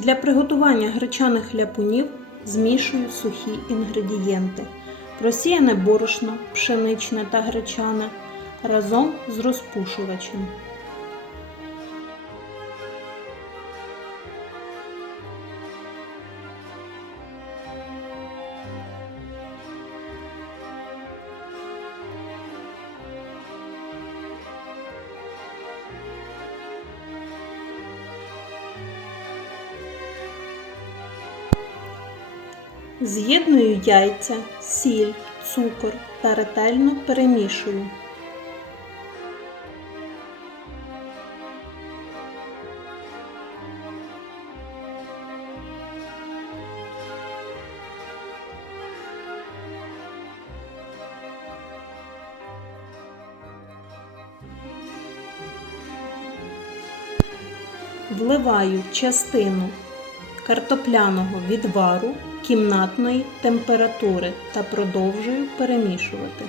Для приготування гречаних ляпунів змішую сухі інгредієнти. Просіяне борошно, пшеничне та гречане разом з розпушувачем. З'єдную яйця, сіль, цукор та ретельно перемішую. Вливаю частину картопляного відвару кімнатної температури та продовжую перемішувати.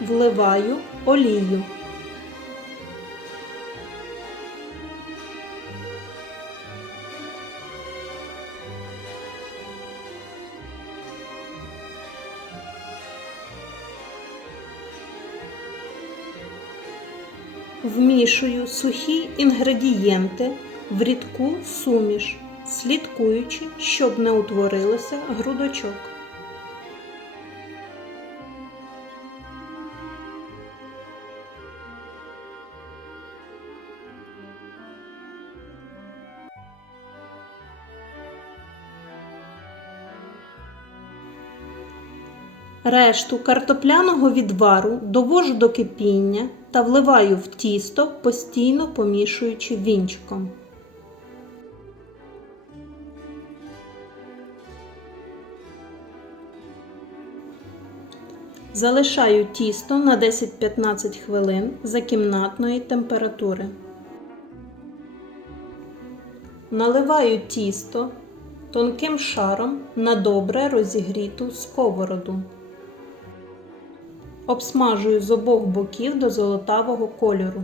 Вливаю олію. Вмішую сухі інгредієнти в рідку суміш, слідкуючи, щоб не утворилося грудочок. Решту картопляного відвару довожу до кипіння та вливаю в тісто, постійно помішуючи вінчиком. Залишаю тісто на 10-15 хвилин за кімнатної температури. Наливаю тісто тонким шаром на добре розігріту сковороду. Обсмажую з обох боків до золотавого кольору.